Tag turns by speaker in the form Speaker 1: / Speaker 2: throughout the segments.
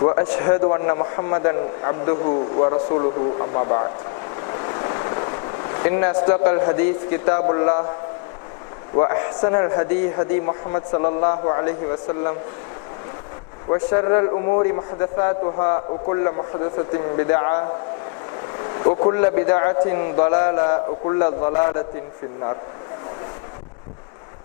Speaker 1: وأشهد أن محمدا عبده ورسوله أما بعد. إن أصدق الحديث كتاب الله وأحسن الهدي هدي محمد صلى الله عليه وسلم وشر الأمور محدثاتها وكل محدثة بدعة وكل بدعة ضلالة وكل ضلالة في النار.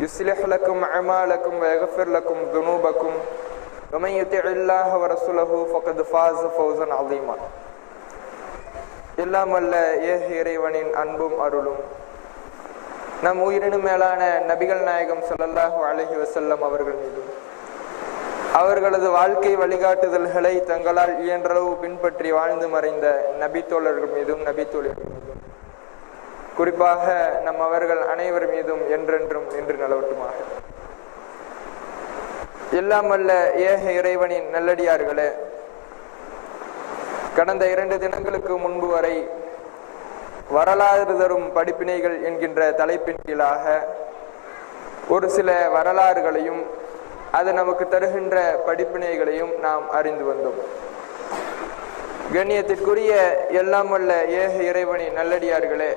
Speaker 1: يصلح لكم أعمالكم ويغفر لكم ذنوبكم ومن يطع الله ورسوله فقد فاز فوزا عظيما எல்லாம் அல்ல ஏக இறைவனின் அன்பும் அருளும் நம் உயிரினும் மேலான நபிகள் நாயகம் ஸல்லல்லாஹு அலைஹி வஸல்லம் அவர்கள் மீதும் அவர்களது வாழ்க்கை வழிகாட்டுதல்களை தங்களால் இயன்றளவு பின்பற்றி வாழ்ந்து மறைந்த நபி தோழர்கள் மீதும் நபி தோழர்கள் மீதும் குறிப்பாக நம் அவர்கள் அனைவர் மீதும் என்றென்றும் நின்று நிலவட்டுமாக. எல்லாம் அல்ல ஏக இறைவனின் நல்லடியார்களே கடந்த இரண்டு தினங்களுக்கு முன்பு வரை வரலாறு தரும் படிப்பினைகள் என்கின்ற தலைப்பின் கீழாக ஒரு சில வரலாறுகளையும் அது நமக்கு தருகின்ற படிப்பினைகளையும் நாம் அறிந்து வந்தோம். கண்ணியத்திற்குரிய எல்லாம் அல்ல ஏக இறைவனின் நல்லடியார்களே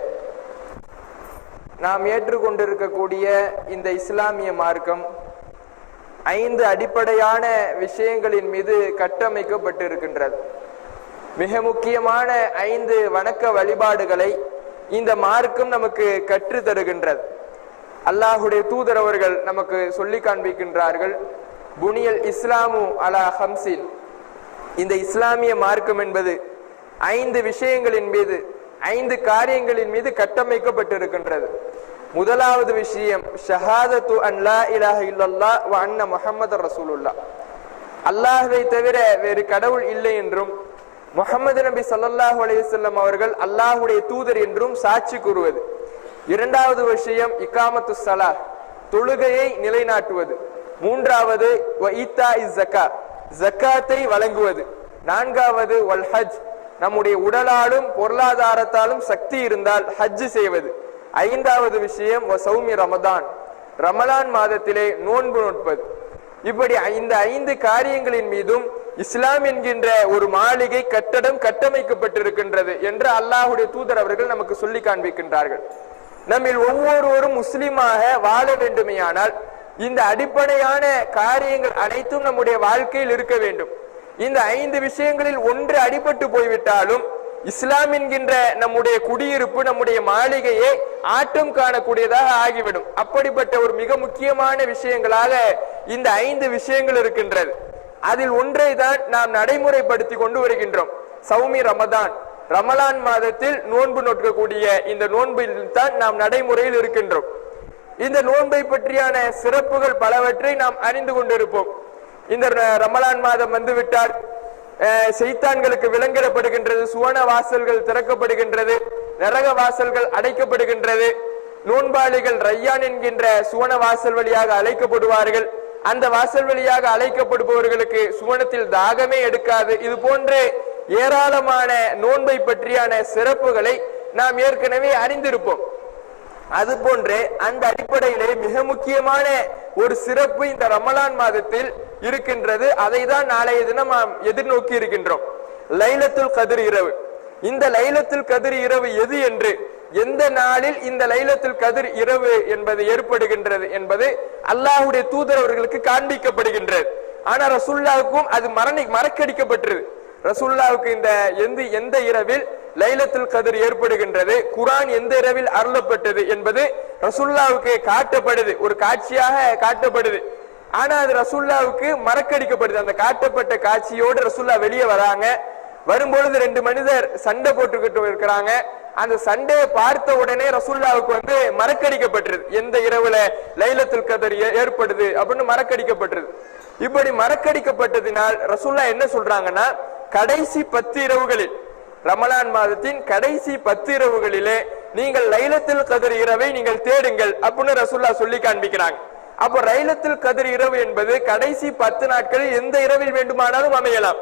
Speaker 1: நாம் ஏற்றுக்கொண்டிருக்கக்கூடிய இந்த இஸ்லாமிய மார்க்கம் ஐந்து அடிப்படையான விஷயங்களின் மீது கட்டமைக்கப்பட்டிருக்கின்றது. மிக முக்கியமான ஐந்து வணக்க வழிபாடுகளை இந்த மார்க்கம் நமக்கு கற்று தருகின்றது அல்லாஹுடைய தூதர் அவர்கள் நமக்கு சொல்லி காண்பிக்கின்றார்கள் புனியல் இஸ்லாமு அலா ஹம்சின் இந்த இஸ்லாமிய மார்க்கம் என்பது ஐந்து விஷயங்களின் மீது ஐந்து காரியங்களின் மீது கட்டமைக்கப்பட்டிருக்கின்றது. முதலாவது விஷயம் ஷஹாதத்து அன்லா இலாஹ இல்லல்லா வ அன்ன முஹம்மது ரசூலுல்லா அல்லாஹ்வை தவிர வேறு கடவுள் இல்லை என்றும் முகமது நபி சல்லல்லாஹு அலையுசல்லம் அவர்கள் அல்லாஹுடைய தூதர் என்றும் சாட்சி கூறுவது. இரண்டாவது விஷயம் இக்காமத்து சலா தொழுகையை நிலைநாட்டுவது. மூன்றாவது ஜக்கா ஜக்காத்தை வழங்குவது. நான்காவது வல்ஹஜ் நம்முடைய உடலாலும் பொருளாதாரத்தாலும் சக்தி இருந்தால் ஹஜ் செய்வது. ஐந்தாவது விஷயம் சௌமி ரமதான். ரமலான் மாதத்திலே நோன்பு நோட்பது இப்படி இந்த ஐந்து காரியங்களின் மீதும் இஸ்லாம் என்கின்ற ஒரு மாளிகை கட்டடம் கட்டமைக்கப்பட்டிருக்கின்றது என்று அல்லாஹுடைய தூதர் அவர்கள் நமக்கு சொல்லி காண்பிக்கின்றார்கள். நம்மில் ஒவ்வொருவரும் முஸ்லீமாக வாழ வேண்டுமையானால் இந்த அடிப்படையான காரியங்கள் அனைத்தும் நம்முடைய வாழ்க்கையில் இருக்க வேண்டும். இந்த ஐந்து விஷயங்களில் ஒன்று அடிபட்டு போய்விட்டாலும் இஸ்லாம் என்கின்ற நம்முடைய குடியிருப்பு நம்முடைய மாளிகையே ஆட்டம் காணக்கூடியதாக ஆகிவிடும். அப்படிப்பட்ட ஒரு மிக முக்கியமான விஷயங்களாக இந்த ஐந்து விஷயங்கள் இருக்கின்றது. அதில் ஒன்றை தான் நாம் நடைமுறைப்படுத்தி கொண்டு வருகின்றோம். சௌமி ரமதான். ரமலான் மாதத்தில் நோன்பு நோக்கக்கூடிய இந்த நோன்பில் தான் நாம் நடைமுறையில் இருக்கின்றோம். இந்த நோன்பை பற்றியான சிறப்புகள் பலவற்றை நாம் அறிந்து கொண்டிருப்போம். இந்த ரமலான் மாதம் வந்துவிட்டால் செய்தான்களுக்கு விலங்கிடப்படுகின்றது சுவன வாசல்கள் திறக்கப்படுகின்றது நரக வாசல்கள் அடைக்கப்படுகின்றது நோன்பாளிகள் ரையான் என்கின்ற சுவன வாசல் வழியாக அழைக்கப்படுவார்கள். அந்த வாசல் வழியாக அழைக்கப்படுபவர்களுக்கு சுவனத்தில் தாகமே எடுக்காது. இது போன்று ஏராளமான நோன்பை பற்றியான சிறப்புகளை நாம் ஏற்கனவே அறிந்திருப்போம். அது போன்று அந்த அடிப்படையிலே மிக முக்கியமான ஒரு சிறப்பு இந்த ரமலான் மாதத்தில் இருக்கின்றது. அதை தான் நாளைய தினம் நாம் எதிர்நோக்கி இருக்கின்றோம். லைலத்துல் கதிர் இரவு. இந்த லைலத்துல் கதிர் இரவு எது என்று எந்த நாளில் இந்த லைலத்துல் கதிர் இரவு என்பது ஏற்படுகின்றது என்பது அல்லாஹுடைய தூதர் அவர்களுக்கு காண்பிக்கப்படுகின்றது. ஆனா ரசுல்லாவுக்கும் அது மரணி மறக்கடிக்கப்பட்டது ரசுல்லாவுக்கு இந்த எந்த எந்த இரவில் லைலத்துல் கதிர் ஏற்படுகின்றது. குரான் எந்த இரவில் அருளப்பட்டது என்பது ரசுல்லாவுக்கு காட்டப்படுது. ஒரு காட்சியாக காட்டப்படுது. ஆனா அது ரசுல்லாவுக்கு மறக்கடிக்கப்படுது. அந்த காட்டப்பட்ட காட்சியோடு ரசுல்லா வெளியே வராங்க. வரும்பொழுது ரெண்டு மனிதர் சண்டை போட்டுக்கிட்டு இருக்கிறாங்க. அந்த சண்டையை பார்த்த உடனே ரசுல்லாவுக்கு வந்து மறக்கடிக்கப்பட்டது எந்த இரவுல லைலத்துல் கதர் ஏ- ஏற்படுது அப்படின்னு மறக்கடிக்கப்பட்டது இப்படி மறக்கடிக்கப்பட்டதினால் ரசுல்லா என்ன சொல்றாங்கன்னா கடைசி பத்து இரவுகளில் ரமலான் மாதத்தின் கடைசி பத்து இரவுகளிலே நீங்கள் லைலத்தில் கதிர் இரவை நீங்கள் தேடுங்கள் அப்படின்னு ரசுல்லா சொல்லி காண்பிக்கிறாங்க. அப்போ லைலத்தில் கதிர் இரவு என்பது கடைசி பத்து நாட்களில் எந்த இரவில் வேண்டுமானாலும் அமையலாம்.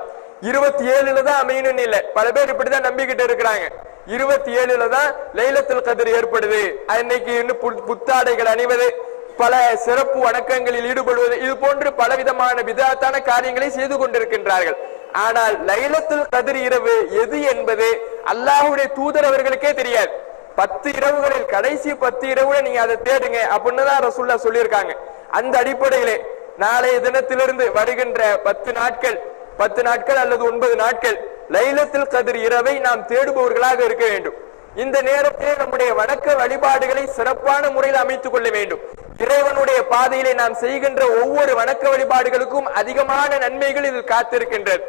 Speaker 1: இருபத்தி ஏழுல தான் அமையணும்னு இல்ல. பல பேர் இப்படிதான் நம்பிக்கிட்டு இருக்கிறாங்க. இருபத்தி ஏழுல தான் லைலத்தில் கதிர் ஏற்படுது. அன்னைக்கு இன்னும் புத்தாடைகள் அணிவது பல சிறப்பு வணக்கங்களில் ஈடுபடுவது இது போன்று பலவிதமான விதத்தான காரியங்களை செய்து கொண்டிருக்கின்றார்கள். ஆனால் லைலத்துல் கதிர் இரவு எது என்பது அல்லாஹுடைய தூதர் அவர்களுக்கே தெரியாது. பத்து இரவுகளில் கடைசி பத்து இரவுல நீங்க அதை தேடுங்க அப்படின்னு தான் ரசுல்லா சொல்லியிருக்காங்க. அந்த அடிப்படையிலே நாளைய தினத்திலிருந்து வருகின்ற பத்து நாட்கள் பத்து நாட்கள் அல்லது ஒன்பது நாட்கள் லைலத்தில் கதிர் இரவை நாம் தேடுபவர்களாக இருக்க வேண்டும். இந்த நேரத்திலே நம்முடைய வணக்க வழிபாடுகளை சிறப்பான முறையில் அமைத்துக் கொள்ள வேண்டும். இறைவனுடைய பாதையிலே நாம் செய்கின்ற ஒவ்வொரு வணக்க வழிபாடுகளுக்கும் அதிகமான நன்மைகள் இதில் காத்திருக்கின்றது.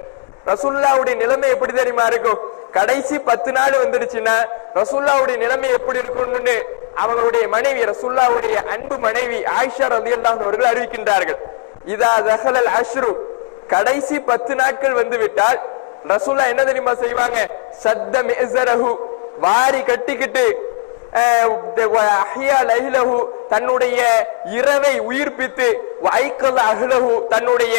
Speaker 1: ரசுல்லாவுடைய நிலைமை எப்படி தெரியுமா இருக்கும்? கடைசி பத்து நாள் வந்துடுச்சுன்னா ரசுல்லாவுடைய நிலைமை எப்படி இருக்கும்னு அவங்களுடைய மனைவி ரசுல்லாவுடைய அன்பு மனைவி ஆயிஷா ரலியல்லாஹு அவர்கள் அறிவிக்கின்றார்கள். இதா தஹலல் அஷ்ரு. கடைசி பத்து நாட்கள் வந்து விட்டால் ரசுல்லா என்ன தெரியுமா செய்வாங்க? சத்த மிஸரஹு வாரி கட்டிக்கிட்டு அஹ், வ- தன்னுடைய இரவை உயிர்ப்பித்து வைக்கல் அகலகு தன்னுடைய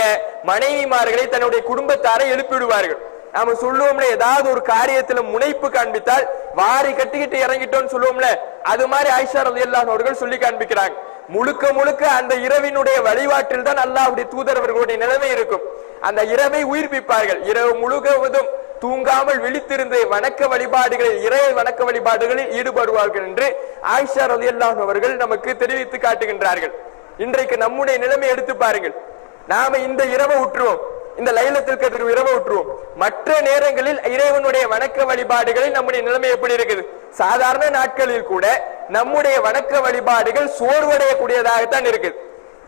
Speaker 1: மனைவிமார்களை தன்னுடைய குடும்பத்தாரை எழுப்பிவிடுவார்கள். நாம சொல்லுவோம்ல ஏதாவது ஒரு காரியத்துல முனைப்பு காண்பித்தால் வாரி கட்டிக்கிட்டு இறங்கிட்டோம்னு சொல்லுவோம்ல அது மாதிரி ஆயிஷா ரலியல்லாஹு அவர்கள் சொல்லி காண்பிக்கிறாங்க. முழுக்க முழுக்க அந்த இரவினுடைய வழிபாட்டில் தான் அல்லாஹுடைய தூதரவர்களுடைய நிலைமை இருக்கும். அந்த இரவை உயிர்ப்பிப்பார்கள். இரவு முழுவதும் தூங்காமல் விழித்திருந்த வணக்க வழிபாடுகளில் இறை வணக்க வழிபாடுகளில் ஈடுபடுவார்கள் என்று ஆயிஷா ரலியல்லாஹு அவர்கள் நமக்கு தெரிவித்து காட்டுகின்றார்கள். இன்றைக்கு நம்முடைய நிலைமை எடுத்து பாருங்கள். நாம இந்த இரவை உற்றுவோம். இந்த லைலத்தில் கதிர் இரவை விட்டுருவோம் மற்ற நேரங்களில் இறைவனுடைய வணக்க வழிபாடுகளில் நம்முடைய நிலைமை எப்படி இருக்குது? சாதாரண நாட்களில் கூட நம்முடைய வணக்க வழிபாடுகள் சோர்வடையக்கூடியதாகத்தான் இருக்குது.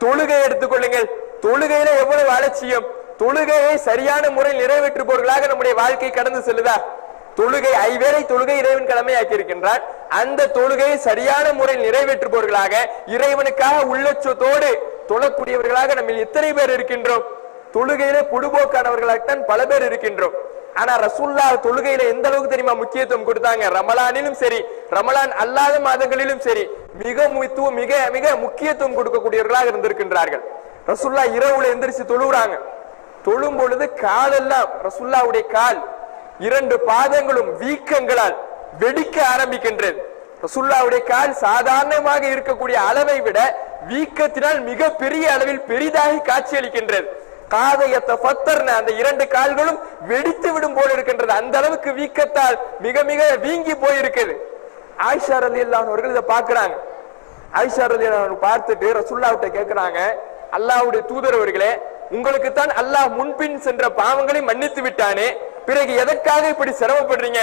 Speaker 1: தொழுகை எடுத்துக்கொள்ளுங்கள் தொழுகையில எவ்வளவு அலட்சியம்? தொழுகையை சரியான முறையில் நிறைவேற்றுபவர்களாக நம்முடைய வாழ்க்கை கடந்து செல்லுதா? தொழுகை ஐவேளை தொழுகை இறைவன் கடமையாக்கி இருக்கின்றான் அந்த தொழுகையை சரியான முறையில் நிறைவேற்றுபவர்களாக இறைவனுக்காக உள்ளச்சத்தோடு தொழக்கூடியவர்களாக நம்ம எத்தனை பேர் இருக்கின்றோம்? தொழுகையில பொடுபோக்கானவர்களாகத்தான் பல பேர் இருக்கின்றோம். ஆனா ரசூல்லா தொழுகையில எந்த அளவுக்கு தெரியுமா முக்கியத்துவம் கொடுத்தாங்க? ரமலானிலும் சரி ரமலான் அல்லாத மாதங்களிலும் சரி மிக முக்கியத்துவம் மிக மிக முக்கியத்துவம் கொடுக்கக்கூடியவர்களாக இருந்திருக்கின்றார்கள். ரசூல்லா இரவுல எந்திரிச்சு தொழுகிறாங்க. தொழும் பொழுது காலெல்லாம் ரசுல்லாவுடைய கால் இரண்டு பாதங்களும் வீக்கங்களால் வெடிக்க ஆரம்பிக்கின்றது. ரசுல்லாவுடைய கால் சாதாரணமாக இருக்கக்கூடிய அளவை விட வீக்கத்தினால் மிக பெரிய அளவில் பெரிதாகி காட்சியளிக்கின்றது. காதையத்த பத்தர்ன அந்த இரண்டு கால்களும் வெடித்து விடும் போல இருக்கின்றது. அந்த அளவுக்கு வீக்கத்தால் மிக மிக வீங்கி போயிருக்குது. ஆயிஷா அலி அவர்கள் இதை பாக்குறாங்க ஆயிஷா ரலி பார்த்துட்டு ரசுல்லாவிட்ட கேக்குறாங்க அல்லாவுடைய தூதரவர்களே உங்களுக்கு தான் அல்லாஹ் முன்பின் சென்ற பாவங்களை மன்னித்து விட்டானே. பிறகு எதற்காக இப்படி சிரமப்படுறீங்க?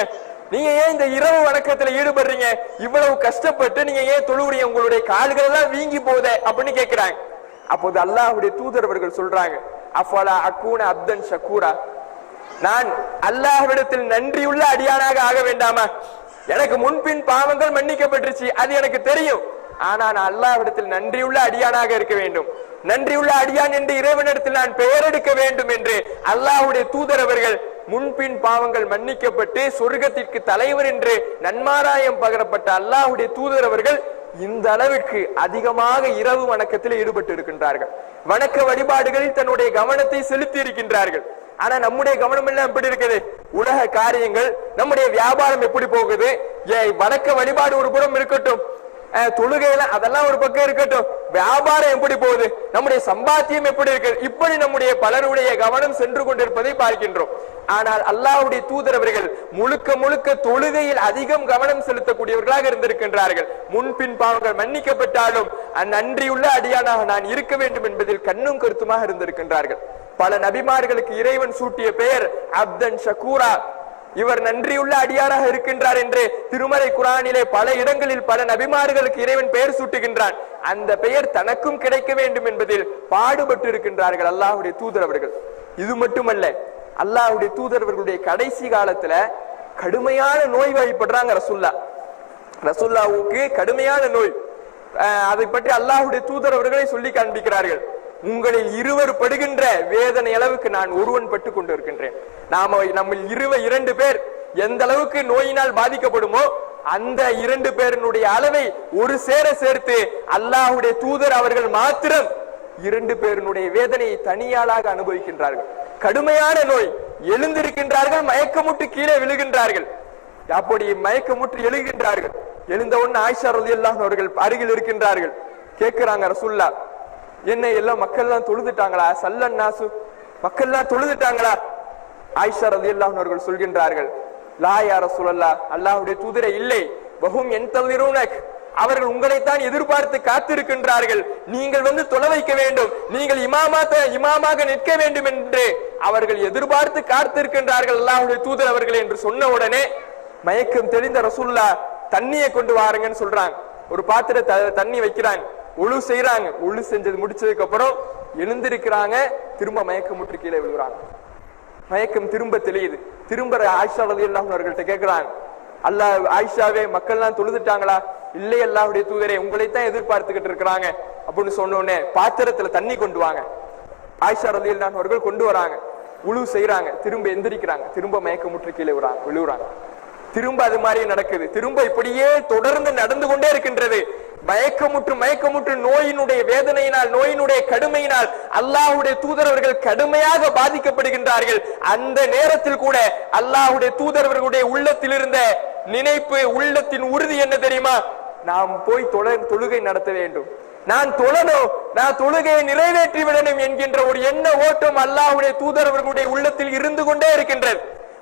Speaker 1: நீங்க ஏன் இந்த இரவு வணக்கத்துல ஈடுபடுறீங்க? இவ்வளவு கஷ்டப்பட்டு நீங்க ஏன் தொழுவுறீங்க? உங்களுடைய கால்கள் எல்லாம் வீங்கி போத அப்படின்னு கேக்குறாங்க. அப்போது அல்லாஹுடைய தூதரவர்கள் சொல்றாங்க அஃபாலா அக்கூன அப்தன் ஷக்கூரா நான் அல்லாஹ்விடத்தில் நன்றியுள்ள அடியானாக ஆக வேண்டாமா? எனக்கு முன்பின் பாவங்கள் மன்னிக்கப்பட்டுருச்சு அது எனக்கு தெரியும். ஆனா நான் அல்லாஹ்விடத்தில் நன்றியுள்ள அடியானாக இருக்க வேண்டும். நன்றியுள்ள அடியான் என்று இறைவனிடத்தில் நான் பெயரெடுக்க வேண்டும் என்று அல்லாஹுடைய தூதர் அவர்கள் முன்பின் பாவங்கள் மன்னிக்கப்பட்டு சொர்க்கத்திற்கு தலைவர் என்று நன்மாராயம் பகரப்பட்ட அல்லாஹ்வுடைய தூதர் அவர்கள் இந்த அளவிற்கு அதிகமாக இரவு வணக்கத்தில் ஈடுபட்டு இருக்கின்றார்கள். வணக்க வழிபாடுகளில் தன்னுடைய கவனத்தை செலுத்தி இருக்கின்றார்கள். ஆனா நம்முடைய கவனம் எல்லாம் எப்படி இருக்குது? உலக காரியங்கள் நம்முடைய வியாபாரம் எப்படி போகுது? ஏ- வணக்க வழிபாடு ஒரு புறம் இருக்கட்டும். அஹ், தொழுகையில அதெல்லாம் ஒரு பக்கம் இருக்கட்டும். வியாபாரம் எப்படி போகுது? நம்முடைய சம்பாத்தியம் எப்படி இருக்கு? இப்படி நம்முடைய பலருடைய கவனம் சென்று கொண்டிருப்பதை பார்க்கின்றோம். ஆனால் அல்லாஹுடைய தூதரவர்கள் முழுக்க முழுக்க தொழுகையில் அதிகம் கவனம் செலுத்தக்கூடியவர்களாக இருந்திருக்கின்றார்கள். முன்பின் பாவங்கள் மன்னிக்கப்பட்டாலும் நன்றியுள்ள அடியானாக நான் இருக்க வேண்டும் என்பதில் கண்ணும் கருத்துமாக இருந்திருக்கின்றார்கள். பல நபிமார்களுக்கு இறைவன் சூட்டிய பெயர் அப்தன் ஷக்கூரா இவர் நன்றியுள்ள அடியாராக இருக்கின்றார் என்று திருமறை குரானிலே பல இடங்களில் பல நபிமார்களுக்கு இறைவன் பெயர் சூட்டுகின்றான். அந்த பெயர் தனக்கும் கிடைக்க வேண்டும் என்பதில் பாடுபட்டு இருக்கின்றார்கள் அல்லாஹுடைய தூதரவர்கள் இது மட்டுமல்ல அல்லாஹ்வுடைய தூதரவர்களுடைய கடைசி காலத்துல கடுமையான நோய் வழிபடுறாங்க ரசுல்லா. ரசுல்லாவுக்கு கடுமையான நோய். அஹ் அதை பற்றி அல்லாஹுடைய தூதரவர்களை சொல்லி காண்பிக்கிறார்கள். உங்களில் இருவர் படுகின்ற வேதனை அளவுக்கு நான் ஒருவன் பட்டு கொண்டு இருக்கின்றேன் நாம நம்ம இருவ இரண்டு பேர் எந்த அளவுக்கு நோயினால் பாதிக்கப்படுமோ அந்த இரண்டு பேரினுடைய அளவை ஒரு சேர சேர்த்து அல்லாஹ்வுடைய தூதர் அவர்கள் மாத்திரம் இரண்டு பேரினுடைய வேதனையை தனியாளாக அனுபவிக்கின்றார்கள். கடுமையான நோய். எழுந்திருக்கின்றார்கள் மயக்கமுட்டு கீழே விழுகின்றார்கள். அப்படி மயக்கமுற்று எழுகின்றார்கள். எழுந்த ஒன்னு ஆயிஷா ரலியல்லாஹு அவர்கள் அருகில் இருக்கின்றார்கள். கேட்கிறாங்க ரசுல்லா என்ன எல்லாம் மக்கள் எல்லாம் தொழுதுட்டாங்களா? சல்லன் நாசு. மக்கள் எல்லாம் தொழுதுட்டாங்களா? ஆயிஷா ரலியல்லாஹு அவர்கள் சொல்கின்றார்கள். லா யா ரசூலல்லா அல்லாஹ்வுடைய தூதரே இல்லை. வஹும் என்தலிரூனக் அவர்கள் உங்களைத்தான் எதிர்பார்த்து காத்திருக்கின்றார்கள். நீங்கள் வந்து தொலை வைக்க வேண்டும். நீங்கள் இமாமாத்த இமாமாக நிற்க வேண்டும் என்று அவர்கள் எதிர்பார்த்து காத்திருக்கின்றார்கள். அல்லாஹுடைய தூதர் அவர்கள் என்று சொன்ன உடனே மயக்கம் தெளிந்த ரசுல்லா தண்ணியை கொண்டு வாருங்கன்னு சொல்றாங்க. ஒரு பாத்திர தண்ணி வைக்கிறாங்க. ஒழு செய்யறாங்க ஒழு செஞ்சது முடிச்சதுக்கு அப்புறம் எழுந்திருக்கிறாங்க. திரும்ப மயக்கம் முற்று கீழே விழுகிறாங்க. மயக்கம் திரும்ப தெளியுது. திரும்ப ஆயிஷா ரதி அவர்கள்ட்ட கேட்கிறாங்க அல்லாஹ் ஆயிஷாவே மக்கள்லாம் தொழுதுட்டாங்களா? இல்லை அல்லாஹுடைய தூதரே உங்களைத்தான் எதிர்பார்த்துக்கிட்டு இருக்கிறாங்க. அப்படின்னு சொன்ன உடனே பாத்திரத்துல தண்ணி கொண்டு வாங்க. ஆயிஷா ரதி அவர்கள் கொண்டு வராங்க. உழு செய்யறாங்க திரும்ப எந்திரிக்கிறாங்க. திரும்ப மயக்கமுற்று கீழே விழுறாங்க விழுவுறாங்க. திரும்ப அது மாதிரி நடக்குது. திரும்ப இப்படியே தொடர்ந்து நடந்து கொண்டே இருக்கின்றது. மயக்கமுற்று மயக்கமுற்று நோயினுடைய வேதனையினால் நோயினுடைய கடுமையினால் அல்லாஹ்வுடைய தூதரவர்கள் கடுமையாக பாதிக்கப்படுகின்றார்கள். அந்த நேரத்தில் கூட அல்லாஹ்வுடைய தூதரவர்களுடைய உள்ளத்தில் இருந்த நினைப்பு உள்ளத்தின் உறுதி என்ன தெரியுமா? நாம் போய் தொழ- தொழுகை நடத்த வேண்டும். நான் தொழணும் நான் தொழுகையை நிறைவேற்றி விடணும் என்கின்ற ஒரு எண்ண ஓட்டம் அல்லாஹுடைய தூதரவர்களுடைய உள்ளத்தில் இருந்து கொண்டே இருக்கின்றது.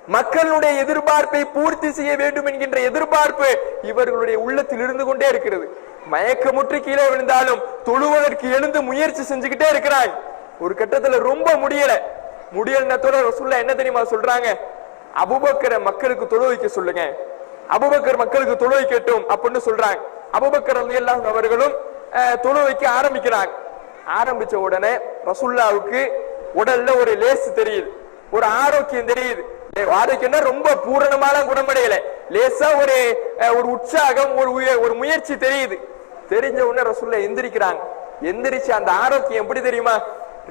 Speaker 1: மக்களுடைய எதிர்பார்ப்பை பூர்த்தி செய்ய வேண்டும் என்கின்ற எதிர்பார்ப்பு இவர்களுடைய உள்ளத்தில் இருந்து கொண்டே இருக்கிறது. மயக்கமுற்று கீழே விழுந்தாலும் தொழுவதற்கு எழுந்து முயற்சி செஞ்சுக்கிட்டே இருக்கிறாங்க ஒரு கட்டத்துல ரொம்ப முடியல. முடியலனத்தோட ரசூல்லா என்ன தெரியுமா சொல்றாங்க? அபுபக்கரை மக்களுக்கு தொழு வைக்க சொல்லுங்க. அபுபக்கர் மக்களுக்கு தொழு வைக்கட்டும் அப்படின்னு சொல்றாங்க. அபுபக்கர் எல்லாம் அவர்களும் தொழு வைக்க ஆரம்பிக்கிறாங்க. ஆரம்பிச்ச உடனே ரசுல்லாவுக்கு உடல்ல ஒரு லேசு தெரியுது. ஒரு ஆரோக்கியம் தெரியுது. ஆரோக்கியம்னா ரொம்ப பூரணமான குணமடையல. லேசா ஒரு ஒரு உற்சாகம் ஒரு ஒரு முயற்சி தெரியுது. தெரிஞ்ச உடனே ரசூல்ல எந்திரிக்கிறாங்க. எந்திரிச்சு அந்த ஆரோக்கியம் எப்படி தெரியுமா?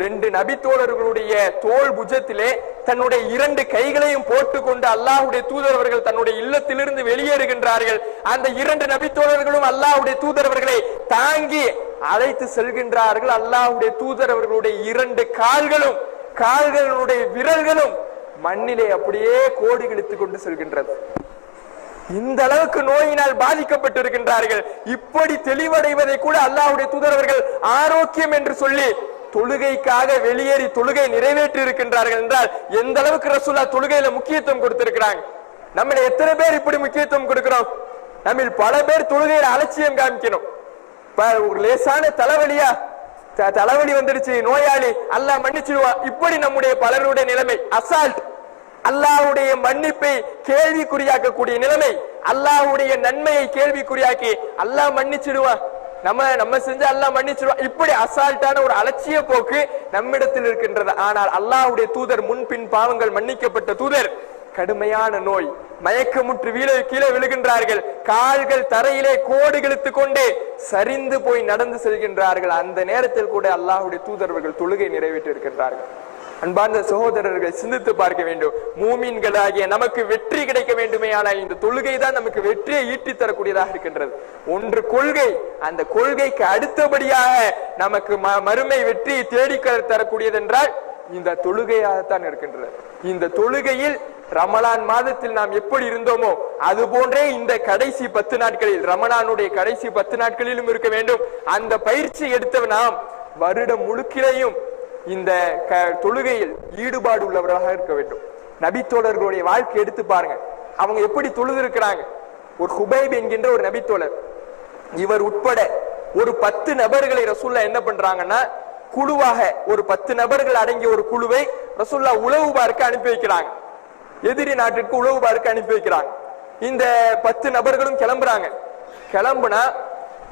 Speaker 1: ரெண்டு நபித்தோழர்களுடைய தோல் புஜத்திலே தன்னுடைய இரண்டு கைகளையும் போட்டுக்கொண்டு அல்லாஹ்வுடைய தூதரவர்கள் தன்னுடைய இல்லத்திலிருந்து வெளியேறுகின்றார்கள். அந்த இரண்டு நபித்தோழர்களும் அல்லாஹுடைய தூதரவர்களை தாங்கி அழைத்து செல்கின்றார்கள். அல்லாஹுடைய தூதரவர்களுடைய இரண்டு கால்களும் கால்களுடைய விரல்களும் மண்ணிலே அப்படியே கோடி கிழித்துக் கொண்டு செல்கின்றது. இந்த அளவுக்கு நோயினால் பாதிக்கப்பட்டிருக்கின்றார்கள். இப்படி தெளிவடைவதை கூட அல்லாஹுடைய தூதரவர்கள் ஆரோக்கியம் என்று சொல்லி தொழுகைக்காக வெளியேறி தொழுகை நிறைவேற்றி இருக்கின்றார்கள் என்றால் எந்த அளவுக்கு ரசூல்லா தொழுகையில முக்கியத்துவம் கொடுத்திருக்கிறாங்க? நம்ம எத்தனை பேர் இப்படி முக்கியத்துவம் கொடுக்கிறோம்? நம்ம பல பேர் தொழுகையில அலட்சியம் காமிக்கணும். ஒரு லேசான தலைவலியா? த- தலைவலி வந்துடுச்சு நோயாளி அல்லாஹ் மன்னிச்சிடுவா. இப்படி நம்முடைய பலருடைய நிலைமை அசால்ட். அல்லாவுடைய மன்னிப்பை கேள்விக்குறியாக்கக்கூடிய நிலைமை அல்லாவுடைய நன்மையை கேள்விக்குறியாக்கி அல்லாஹ் மன்னிச்சிடுவான். நம்ம நம்ம செஞ்சு அல்லாஹ் மன்னிச்சிடுவான். இப்படி அசால்ட்டான ஒரு அலட்சிய போக்கு நம்மிடத்தில் இருக்கின்றது. ஆனால் அல்லாஹ்வுடைய தூதர் முன்பின் பாவங்கள் மன்னிக்கப்பட்ட தூதர் கடுமையான நோய் மயக்கமுற்று வீழ கீழே விழுகின்றார்கள். கால்கள் தரையிலே கோடு இழுத்துக் கொண்டு சரிந்து போய் நடந்து செல்கின்றார்கள். அந்த நேரத்தில் கூட அல்லாஹுடைய தூதர்கள் தொழுகை நிறைவேற்றிருக்கின்றார்கள் அன்பார்ந்த சகோதரர்கள் சிந்தித்து பார்க்க வேண்டும். மூமீன்களாகிய நமக்கு வெற்றி கிடைக்க வேண்டுமே ஆனால் இந்த தொழுகை தான் நமக்கு வெற்றியை ஈட்டி தரக்கூடியதாக இருக்கின்றது. ஒன்று கொள்கை. அந்த கொள்கைக்கு அடுத்தபடியாக நமக்கு ம- மறுமை வெற்றியை தேடி தரக்கூடியது என்றால் இந்த தொழுகையாகத்தான் இருக்கின்றது. இந்த தொழுகையில் ரமலான் மாதத்தில் நாம் எப்படி இருந்தோமோ அது போன்றே இந்த கடைசி பத்து நாட்களில் ரமலானுடைய கடைசி பத்து நாட்களிலும் இருக்க வேண்டும். அந்த பயிற்சி எடுத்த நாம் வருடம் முழுக்கிலையும் இந்த க- தொழுகையில் ஈடுபாடு உள்ளவர்களாக இருக்க வேண்டும். நபித்தோழர்களுடைய வாழ்க்கை எடுத்து பாருங்க. அவங்க எப்படி தொழுது இருக்கிறாங்க ஒரு ஹுபைப் என்கின்ற ஒரு நபித்தோழர். இவர் உட்பட ஒரு பத்து நபர்களை ரசூல்லா என்ன பண்றாங்கன்னா குழுவாக ஒரு பத்து நபர்கள் அடங்கிய ஒரு குழுவை ரசூல்லா உளவு பார்க்க அனுப்பி வைக்கிறாங்க. எதிரி நாட்டிற்கு உளவு பார்க்க அனுப்பி வைக்கிறாங்க. இந்த பத்து நபர்களும் கிளம்புறாங்க. கிளம்புனா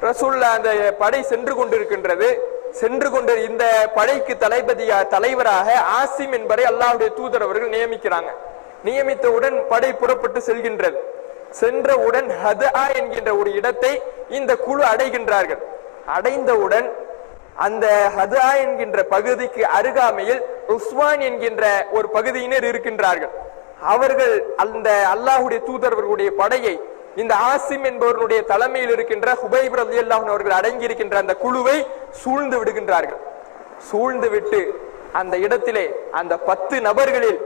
Speaker 1: ரசூல்லா அந்த படை சென்று கொண்டிருக்கின்றது. சென்று கொண்டு இந்த படைக்கு தளபதியா தலைவராக ஆசிம் என்பதை அல்லாஹுடைய தூதர் அவர்கள் நியமிக்கிறாங்க. நியமித்தவுடன் படை புறப்பட்டு செல்கின்றது. சென்றவுடன் ஹதா என்கின்ற ஒரு இடத்தை இந்த குழு அடைகின்றார்கள். அடைந்தவுடன் அந்த ஹதா என்கின்ற பகுதிக்கு அருகாமையில் உஸ்வான் என்கின்ற ஒரு பகுதியினர் இருக்கின்றார்கள். அவர்கள் அந்த அல்லாஹுடைய தூதரவர்களுடைய படையை இந்த ஆசிம் என்பவருடைய தலைமையில் இருக்கின்ற ஹுபைப் ரலியல்லாஹு அன்ஹு அவர்கள் அடங்கி இருக்கின்ற அந்த குழுவை சூழ்ந்து விடுகின்றார்கள். சூழ்ந்து விட்டு அந்த இடத்திலே அந்த பத்து நபர்களில்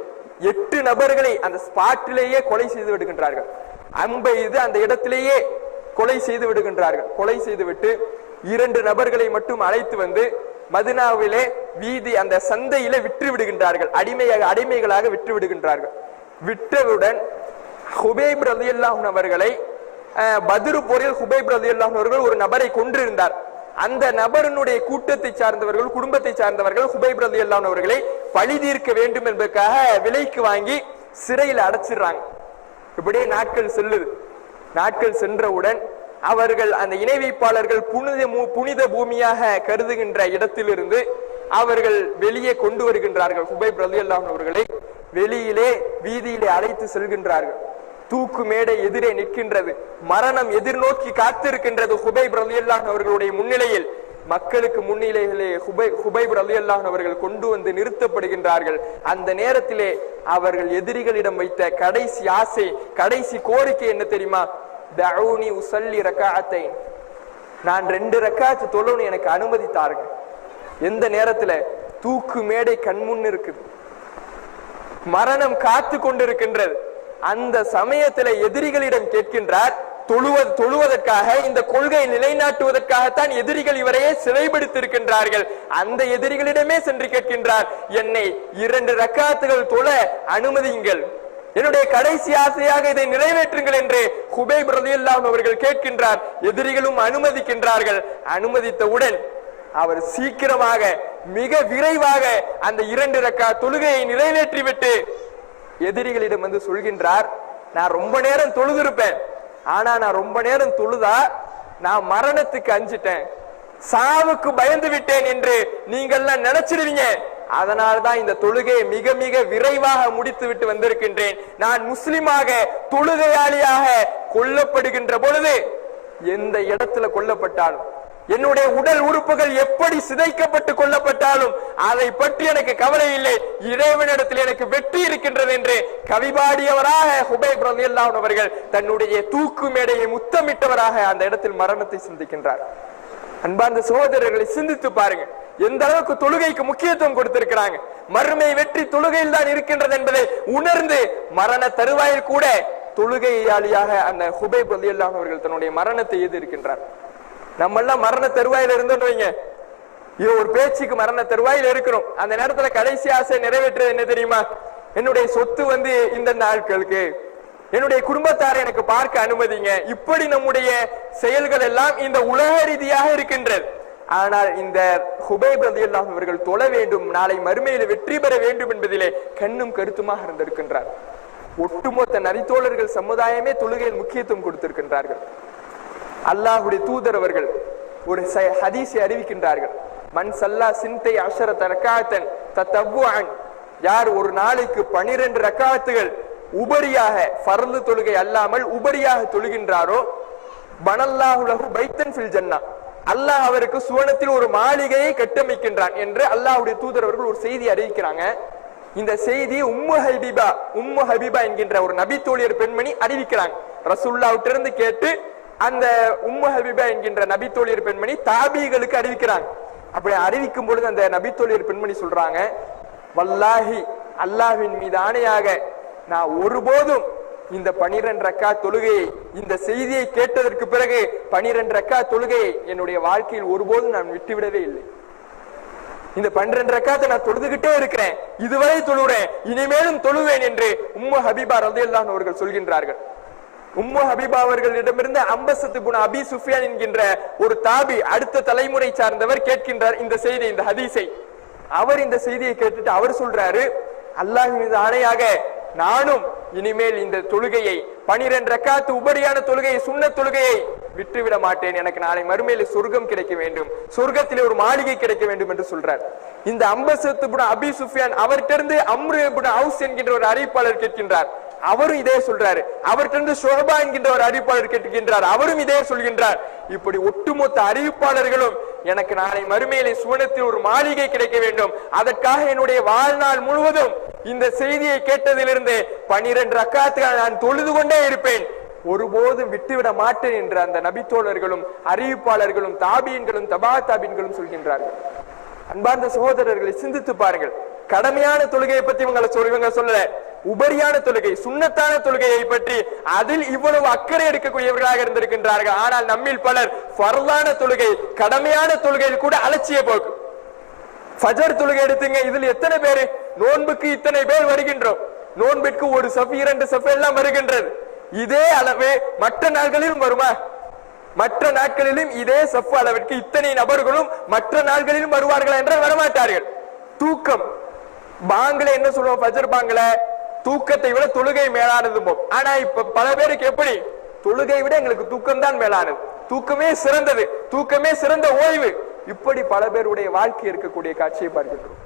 Speaker 1: எட்டு நபர்களை அந்த ஸ்பாட்டிலேயே கொலை செய்து விடுகின்றார்கள். அம்பை இது அந்த இடத்திலேயே கொலை செய்து விடுகின்றார்கள். கொலை செய்து விட்டு இரண்டு நபர்களை மட்டும் அழைத்து வந்து மதினாவிலே வீதி அந்த சந்தையில விற்று விடுகின்றார்கள். அடிமையாக அடிமைகளாக விற்று விடுகின்றார்கள். விட்டவுடன் ஹுபைப் அல்லாஹன் அவர்களை பதிரு போரில் ஹுபைப் ரலியல்லாஹு அவர்கள் ஒரு நபரை கொன்றிருந்தார். அந்த நபரினுடைய கூட்டத்தை சார்ந்தவர்கள் குடும்பத்தை சார்ந்தவர்கள் ஹுபைப் ரலியல்லாஹு அவர்களை பழி தீர்க்க வேண்டும் என்பதற்காக விலைக்கு வாங்கி சிறையில் அடைச்சிடுறாங்க. இப்படியே நாட்கள் செல்லுது. நாட்கள் சென்றவுடன் அவர்கள் அந்த இணை வைப்பாளர்கள் புனித புனித பூமியாக கருதுகின்ற இடத்திலிருந்து அவர்கள் வெளியே கொண்டு வருகின்றார்கள். ஹுபைப் ரலியல்லாஹு அவர்களை வெளியிலே வீதியிலே அழைத்து செல்கின்றார்கள். தூக்கு மேடை எதிரே நிற்கின்றது. மரணம் எதிர்நோக்கி காத்திருக்கின்றது ஹுபைப் ரலியல்லாஹு அவர்களுடைய முன்னிலையில். மக்களுக்கு முன்னிலையிலே ஹுபை ஹுபைப் ரலியல்லாஹு அவர்கள் கொண்டு வந்து நிறுத்தப்படுகின்றார்கள். அந்த நேரத்திலே அவர்கள் எதிரிகளிடம் வைத்த கடைசி ஆசை கடைசி கோரிக்கை என்ன தெரியுமா? தவுனி உசல்லி ரக்காத்தை நான் ரெண்டு ரக்காத்து தொழணும் எனக்கு அனுமதி தாருங்க எந்த நேரத்துல? தூக்கு மேடை கண்முன் இருக்குது. மரணம் காத்து கொண்டிருக்கின்றது. அந்த சமயத்துல எதிரிகளிடம் கேட்கின்றார் தொழுவது தொழுவதற்காக இந்த கொள்கை நிலைநாட்டுவதற்காகத்தான் எதிரிகள் இவரையே சிறைப்படுத்திருக்கின்றார்கள் அந்த எதிரிகளிடமே சென்று கேட்கின்றார் என்னை இரண்டு ரக்காத்துகள் தொழ அனுமதியுங்கள். என்னுடைய கடைசி ஆசையாக இதை நிறைவேற்றுங்கள் என்று குபை பிரதியெல்லாம் அவர்கள் கேட்கின்றார். எதிரிகளும் அனுமதிக்கின்றார்கள். அனுமதித்தவுடன் அவர் சீக்கிரமாக மிக விரைவாக அந்த இரண்டு ரக்கா தொழுகையை நிறைவேற்றிவிட்டு எதிரிகளிடம் வந்து சொல்கின்றார் நான் ரொம்ப நேரம் தொழுதிருப்பேன். ஆனா நான் ரொம்ப நேரம் தொழுதா நான் மரணத்துக்கு அஞ்சிட்டேன். சாவுக்கு பயந்து விட்டேன் என்று நீங்கள்லாம் நினைச்சிடுவீங்க அதனால்தான் இந்த தொழுகையை மிக மிக விரைவாக முடித்து விட்டு வந்திருக்கின்றேன். நான் முஸ்லிமாக தொழுகையாளியாக கொல்லப்படுகின்ற பொழுது எந்த இடத்துல கொல்லப்பட்டாலும் என்னுடைய உடல் உறுப்புகள் எப்படி சிதைக்கப்பட்டு கொல்லப்பட்டாலும் அதை பற்றி எனக்கு கவலை இல்லை. இறைவனிடத்தில் எனக்கு வெற்றி இருக்கின்றது என்று கவிபாடியவராக ஹுபை ரலியல்லாஹு அவர்கள் தன்னுடைய தூக்கு மேடையை முத்தமிட்டவராக அந்த இடத்தில் மரணத்தை சிந்திக்கின்றார். அன்பார்ந்த சகோதரர்களை சிந்தித்து பாருங்க. எந்த அளவுக்கு தொழுகைக்கு முக்கியத்துவம் கொடுத்திருக்கிறாங்க. மறுமை வெற்றி தொழுகையில் தான் இருக்கின்றது என்பதை உணர்ந்து மரண தருவாயில் கூட தொழுகையாளியாக அந்த ஹுபை ரலியல்லாஹு அவர்கள் தன்னுடைய மரணத்தை எதிர்க்கின்றார். நம்ம எல்லாம் மரண தருவாயில இருந்தோம் வைங்க. இது ஒரு பேச்சுக்கு மரண தருவாயில இருக்கிறோம் அந்த நேரத்துல கடைசி ஆசை நிறைவேற்றது என்ன தெரியுமா? என்னுடைய சொத்து வந்து இந்த நாட்களுக்கு. என்னுடைய குடும்பத்தாரை எனக்கு பார்க்க அனுமதிங்க. இப்படி நம்முடைய செயல்கள் எல்லாம் இந்த உலக ரீதியாக இருக்கின்றது. ஆனால் இந்த ஹுபை பிரதியெல்லாம் அவர்கள் தொழ வேண்டும். நாளை மறுமையில வெற்றி பெற வேண்டும் என்பதிலே கண்ணும் கருத்துமாக இருந்திருக்கின்றார். ஒட்டுமொத்த நரித்தோழர்கள் சமுதாயமே தொழுகையில் முக்கியத்துவம் கொடுத்திருக்கின்றார்கள். அல்லாஹுடைய தூதர் அவர்கள் ஒரு ச- ஹதீஸை அறிவிக்கின்றார்கள். மண் சல்லா சிந்தை அஷர ரக்காத்தன் தத்தவ்வான் யார் ஒரு நாளைக்கு பனிரெண்டு ரக்காத்துகள் உபரியாக பரந்து தொழுகை அல்லாமல் உபரியாக தொழுகின்றாரோ பனல்லாஹுலகு பைத்தன் ஃபில் ஜன்னா. அல்லாஹ் அவருக்கு சுவனத்தில் ஒரு மாளிகையை கட்டமைக்கின்றான் என்று அல்லாஹுடைய தூதர் அவர்கள் ஒரு செய்தி அறிவிக்கிறாங்க. இந்த செய்தி உம்மு ஹபீபா உம்மு ஹபீபா என்கின்ற ஒரு நபி தோழியர் பெண்மணி அறிவிக்கிறாங்க. ரசுல்லாவிட்டிருந்து கேட்டு அந்த உம்மு ஹபீபா என்கின்ற நபி தோழியர் பெண்மணி தாபிகளுக்கு அறிவிக்கிறாங்க. அப்படி அறிவிக்கும் பொழுது அந்த நபி தோழியர் பெண்மணி சொல்றாங்க வல்லாஹி அல்லாஹின் மீது ஆணையாக நான் ஒருபோதும் இந்த பனிரெண்டு ரக்கா தொழுகையை இந்த செய்தியை கேட்டதற்கு பிறகு பனிரெண்டு ரக்கா தொழுகையை என்னுடைய வாழ்க்கையில் ஒருபோதும் நான் விட்டுவிடவே இல்லை. இந்த பன்னிரண்டு ரக்காத்தை நான் தொழுதுகிட்டே இருக்கிறேன். இதுவரை தொழுகிறேன். இனிமேலும் தொழுவேன் என்று உம்மு ஹபீபா ரலியல்லாஹு அவர்கள் சொல்கின்றார்கள். உம்மு ஹபீபா அவர்களிடமிருந்து அம்பசத்து குண அபி சுஃபியான் என்கின்ற ஒரு தாபி அடுத்த தலைமுறை சார்ந்தவர் கேட்கின்றார் இந்த செய்தி இந்த ஹதீஸை. அவர் இந்த செய்தியை கேட்டுட்டு அவர் சொல்றாரு அல்லாஹ் மீது ஆணையாக நானும் இனிமேல் இந்த தொழுகையை பனிரெண்டு ரக்காத்து உபரியான தொழுகையை சுண்ண தொழுகையை விட்டுவிட மாட்டேன். எனக்கு நாளை மறுமையில சொர்க்கம் கிடைக்க வேண்டும். சொர்க்கத்திலே ஒரு மாளிகை கிடைக்க வேண்டும் என்று சொல்றார். இந்த அம்பசத்து புட அபி சுஃபியான் அவர்கிட்ட இருந்து அம்ரு புட ஹவுஸ் என்கின்ற ஒரு அறிவிப்பாளர் கேட்கின்றார். அவரும் இதே சொல்றாரு. அவர்கிட்ட சோபா என்கின்ற ஒரு அறிவிப்பாளர் கேட்டுக்கின்றார். அவரும் இதே சொல்கின்றார். இப்படி ஒட்டுமொத்த அறிவிப்பாளர்களும் எனக்கு நாளை மறுமையிலே சுவனத்தில் ஒரு மாளிகை கிடைக்க வேண்டும். அதற்காக என்னுடைய வாழ்நாள் முழுவதும் இந்த செய்தியை கேட்டதிலிருந்து பனிரெண்டு ரக்காத்துகள் நான் தொழுது கொண்டே இருப்பேன். ஒருபோதும் விட்டுவிட மாட்டேன் என்று அந்த நபித்தோழர்களும் அறிவிப்பாளர்களும் தாபியன்களும் தபா தாபீன்களும் சொல்கின்றார்கள். அன்பார்ந்த சகோதரர்களை சிந்தித்து பாருங்கள். கடமையான தொழுகையை பத்தி இவங்களை சொல்லுவங்க சொல்லல. உபரியான தொழுகை சுண்ணத்தான தொழுகையை பற்றி அதில் இவ்வளவு அக்கறை எடுக்கக்கூடியவர்களாக இருந்திருக்கின்றார்கள். ஆனால் நம்மில் பலர் ஃபர்லான தொழுகை கடமையான தொழுகையில் கூட அலட்சிய போக்கு. ஃபஜர் தொழுகை எடுத்துங்க இதுல எத்தனை பேர்? நோன்புக்கு இத்தனை பேர் வருகின்றோம். நோன்பிற்கு ஒரு சஃப் இரண்டு சஃப் எல்லாம் வருகின்றது. இதே அளவு மற்ற நாள்களிலும் வருமா? மற்ற நாட்களிலும் இதே சஃப் அளவிற்கு இத்தனை நபர்களும் மற்ற நாள்களிலும் வருவார்கள் என்றால் வரமாட்டார்கள். தூக்கம். பாங்கல என்ன சொல்லுவோம்? பஜர் பாங்கல தூக்கத்தை விட தொழுகை மேலானது போம் ஆனா இப்ப பல பேருக்கு எப்படி? தொழுகை விட எங்களுக்கு தூக்கம் தான் மேலானது. தூக்கமே சிறந்தது. தூக்கமே சிறந்த ஓய்வு. இப்படி பல பேருடைய வாழ்க்கை இருக்கக்கூடிய காட்சியை பார்க்கின்றோம்.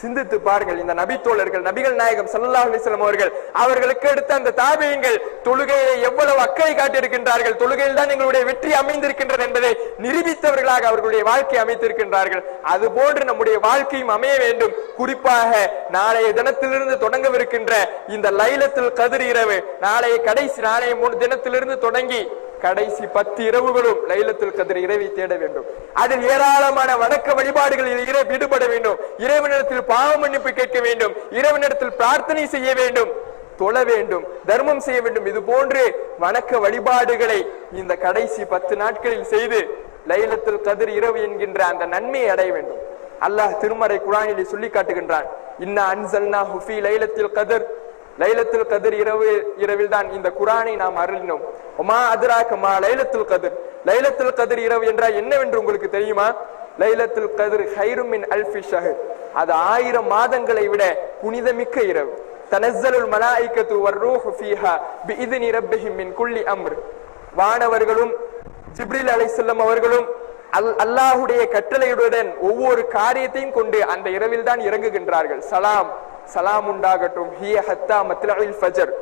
Speaker 1: சிந்தித்து பாருங்கள். இந்த நபி தோழர்கள் நபிகள் நாயகம் சல்லா அலைஹி அவர்கள் அவர்களுக்கு அடுத்த அந்த தாபியங்கள் தொழுகையை எவ்வளவு அக்கறை காட்டியிருக்கின்றார்கள்? தொழுகையில் தான் எங்களுடைய வெற்றி அமைந்திருக்கின்றது என்பதை நிரூபித்தவர்களாக அவர்களுடைய வாழ்க்கை அமைத்திருக்கின்றார்கள். அது போன்று நம்முடைய வாழ்க்கையும் அமைய வேண்டும். குறிப்பாக நாளைய தினத்திலிருந்து தொடங்கவிருக்கின்ற இந்த லைலத்தில் கதிர் இரவு நாளைய கடைசி நாளைய மூணு தினத்திலிருந்து தொடங்கி கடைசி பத்து இரவுகளும் லைலத்துல் கதிர் இரவை தேட வேண்டும். அதில் ஏராளமான வணக்க வழிபாடுகளில் இரவு ஈடுபட வேண்டும். இறைவனிடத்தில் பாவ மன்னிப்பு கேட்க வேண்டும். இறைவனிடத்தில் பிரார்த்தனை செய்ய வேண்டும். தொழ வேண்டும். தர்மம் செய்ய வேண்டும். இது போன்று வணக்க வழிபாடுகளை இந்த கடைசி பத்து நாட்களில் செய்து லைலத்தில் கதிர் இரவு என்கின்ற அந்த நன்மையை அடைய வேண்டும். அல்லாஹ் திருமறை குரானிலே சொல்லி காட்டுகின்றான். இன்னா அன்சல்னா ஹுஃபி லைலத்தில் கதிர் லைலத்துல் கதிர் இரவு இரவில் தான் இந்த குரானை நாம் அருளினோம். ஒமா அதிராக்கமா லைலத்துல் கதிர்? லைலத்துல் கதிர் இரவு என்றால் என்னவென்று உங்களுக்கு தெரியுமா? லைலத்துல் கதிர் ஹைருமின் அல்பி ஷஹர். அது ஆயிரம் மாதங்களை விட புனிதமிக்க இரவு. தனஸ்ஸலுல் மலாய்கத்து வர்ரூஹு ஃபீஹா பிஇذن ரப்பிஹிம் மின் குல்லி அம்ர். வானவர்களும் ஜிப்ரில் அலைஹிஸ்ஸலாம் அவர்களும் அல் அல்லாஹுடைய கட்டளையுடன் ஒவ்வொரு காரியத்தையும் கொண்டு அந்த இரவில் தான் இறங்குகின்றார்கள். சலாம். சலாம் உண்டாகட்டும் ஹிய ஹத்தா மத்லஇல் ஃபஜர்.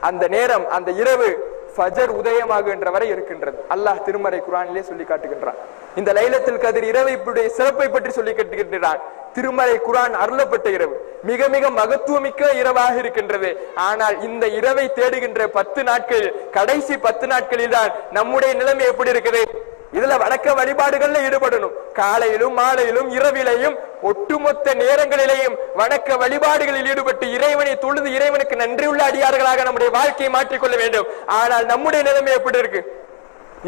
Speaker 1: அந்த நேரம் அந்த இரவு ஃபஜர் உதயமாகின்ற வரை இருக்கின்றது. அல்லாஹ் திருமறை குரானிலே சொல்லி காட்டுகின்றான். இந்த லைலத்தில் கதிர் இரவை சிறப்பை பற்றி சொல்லி காட்டுகின்றான். திருமறை குரான் அருளப்பட்ட இரவு. மிக மிக மகத்துவமிக்க இரவாக இருக்கின்றது. ஆனால் இந்த இரவை தேடுகின்ற பத்து நாட்கள் கடைசி பத்து நாட்களில் தான் நம்முடைய நிலைமை எப்படி இருக்கிறது இதுல வணக்க வழிபாடுகள்ல ஈடுபடணும். காலையிலும் மாலையிலும் இரவிலையும் ஒட்டுமொத்த நேரங்களிலேயும் வணக்க வழிபாடுகளில் ஈடுபட்டு இறைவனை தொழுது இறைவனுக்கு நன்றியுள்ள அடியார்களாக நம்முடைய வாழ்க்கையை மாற்றிக்கொள்ள வேண்டும். ஆனால் நம்முடைய நிலைமை எப்படி இருக்கு?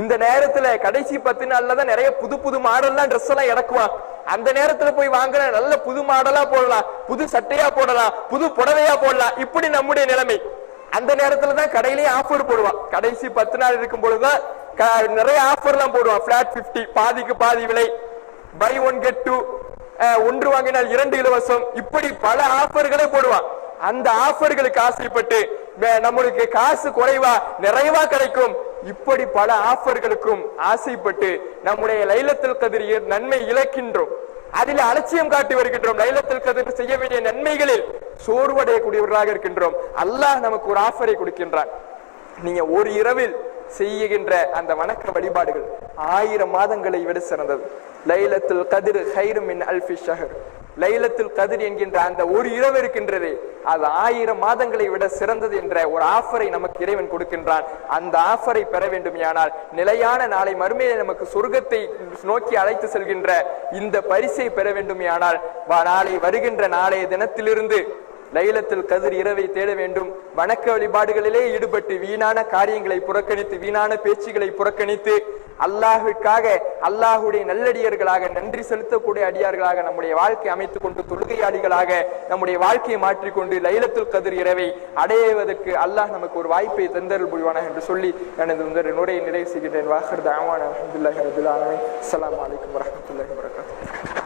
Speaker 1: இந்த நேரத்துல கடைசி பத்து நாள்ல தான் நிறைய புது புது மாடல்லாம் ட்ரெஸ் எல்லாம் இறக்குவான் அந்த நேரத்துல போய் வாங்குற நல்ல புது மாடலா போடலாம் புது சட்டையா போடலாம் புது புடவையா போடலாம். இப்படி நம்முடைய நிலைமை. அந்த நேரத்துல தான் கடையிலேயே ஆஃபர் போடுவான் கடைசி பத்து நாள் இருக்கும் பொழுதுதான் நிறைய ஆஃபர் எல்லாம் போடுவான். பிளாட் 50 பாதிக்கு பாதி விலை. பை ஒன் கெட் டூ ஒன்று வாங்கினால் இரண்டு இலவசம். இப்படி பல ஆஃபர்களை போடுவான். அந்த ஆஃபர்களுக்கு ஆசைப்பட்டு நம்மளுக்கு காசு குறைவா நிறைவா கிடைக்கும். இப்படி பல ஆஃபர்களுக்கும் ஆசைப்பட்டு நம்முடைய லைலத்தில் கதிரிய நன்மை இழக்கின்றோம். அதில் அலட்சியம் காட்டி வருகின்றோம். லைலத்தில் கதிர் செய்ய வேண்டிய நன்மைகளில் சோர்வடையக்கூடியவர்களாக இருக்கின்றோம். அல்லாஹ் நமக்கு ஒரு ஆஃபரை கொடுக்கின்றான். நீங்க ஒரு இரவில் செய்கின்ற அந்த வணக்க வழிபாடுகள் ஆயிரம் மாதங்களை விட சிறந்தது. லைலத்துல் கதிர் ஹைரு மின் அல்ஃபி ஷஹர். லைலத்துல் கதிர் என்கின்ற அந்த ஒரு இரவு இருக்கின்றதே அது ஆயிரம் மாதங்களை விட சிறந்தது என்ற ஒரு ஆஃபரை நமக்கு இறைவன் கொடுக்கின்றான். அந்த ஆஃபரை பெற வேண்டுமானால் நிலையான நாளை மறுமையை நமக்கு சொர்க்கத்தை நோக்கி அழைத்து செல்கின்ற இந்த பரிசை பெற வேண்டுமானால் நாளை வருகின்ற நாளைய தினத்திலிருந்து லைலத்தில் கதிர் இரவை தேட வேண்டும். வணக்க வழிபாடுகளிலே ஈடுபட்டு வீணான காரியங்களை புறக்கணித்து வீணான பேச்சுகளை புறக்கணித்து அல்லாஹுக்காக அல்லாஹுடைய நல்லடியர்களாக நன்றி செலுத்தக்கூடிய அடியார்களாக நம்முடைய வாழ்க்கை அமைத்துக் கொண்டு தொழுகையாளிகளாக நம்முடைய வாழ்க்கையை மாற்றிக்கொண்டு லைலத்துல் கதிர் இரவை அடைவதற்கு அல்லாஹ் நமக்கு ஒரு வாய்ப்பை தந்தருள் புரிவானா என்று சொல்லி எனது இந்த நுரையை நிறைவு செய்கின்றேன். வாகர் தாவான் அலமதுல்லாஹி ரபில் அஸ்லாம் வலைக்கம் அலைக்கும் வரகாத்து